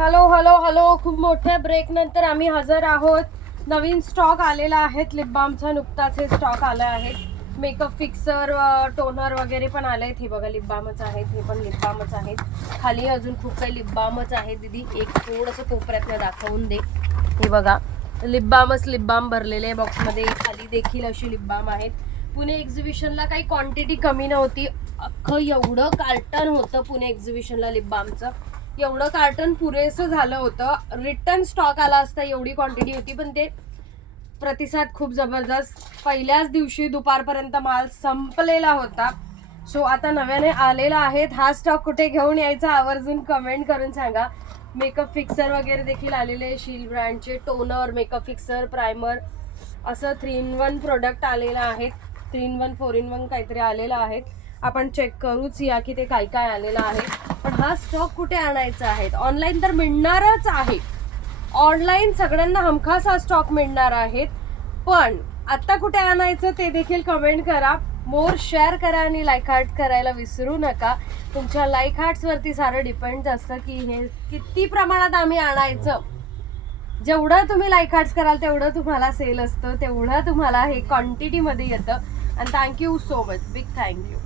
Hello hello hello, खूप मोठ्या break नंतर आम्ही हजर आहोत. नवीन स्टॉक आलेला आहे लिप बामचा, नुकताच हे स्टॉक आला आहे. मेकअप फिक्सर, टोनर वगैरे पण आलेत. हे बघा लिप बामच आहेत, हे पण लिप बामच आहेत. खाली अजून खूप काही लिप बामच आहे. दीदी एक थोडंसं कोपऱ्यातनं दाखवून दे. हे बघा लिप बाम भरलेले बॉक्समध्ये. खाली देखील अशी लिप बाम आहेत. पुणे एक्झिबिशनला काही क्वांटिटी कमी नव्हती. अख्खं एवढं कार्टन होतं पुणे एक्झिबिशनला लिप बामचं. एवढं कार्टन पुरेसं झालं होतं. रिटर्न स्टॉक आला असता, एवढी क्वांटिटी होती. पण ते प्रतिसाद खूप जबरदस्त. पहिल्याच दिवशी दुपारपर्यंत माल संपलेला होता. सो आता नव्याने आलेला आहे. हा स्टॉक कुठे घेऊन यायचा आवर्जून कमेंट करून सांगा. मेकअप फिक्सर वगैरे देखील आलेले, शील ब्रँडचे टोनर, मेकअप फिक्सर, प्रायमर, असं 3-in-1 प्रोडक्ट आलेलं आहे. 3-in-1 4-in-1 काहीतरी आलेलं आहे. आपण चेक करूच या की ते काय काय आलेलं आहे. पण हा स्टॉक कुठे आणायचा आहे? ऑनलाईन तर मिळणारच आहे. ऑनलाईन सगळ्यांना हमखास हा स्टॉक मिळणार आहे. पण आता कुठे आणायचं ते देखील कमेंट करा. मोर शेअर करा आणि लाईक हार्ट करायला विसरू नका. तुमच्या लाईक हार्ट्सवरती सारं डिपेंड असतं की हे किती प्रमाणात आम्ही आणायचं. जेवढं तुम्ही लाईक हार्ट्स कराल तेवढं तुम्हाला सेल असतं, तेवढं तुम्हाला हे क्वांटिटीमध्ये येतं. आणि thank you so much, big thank you.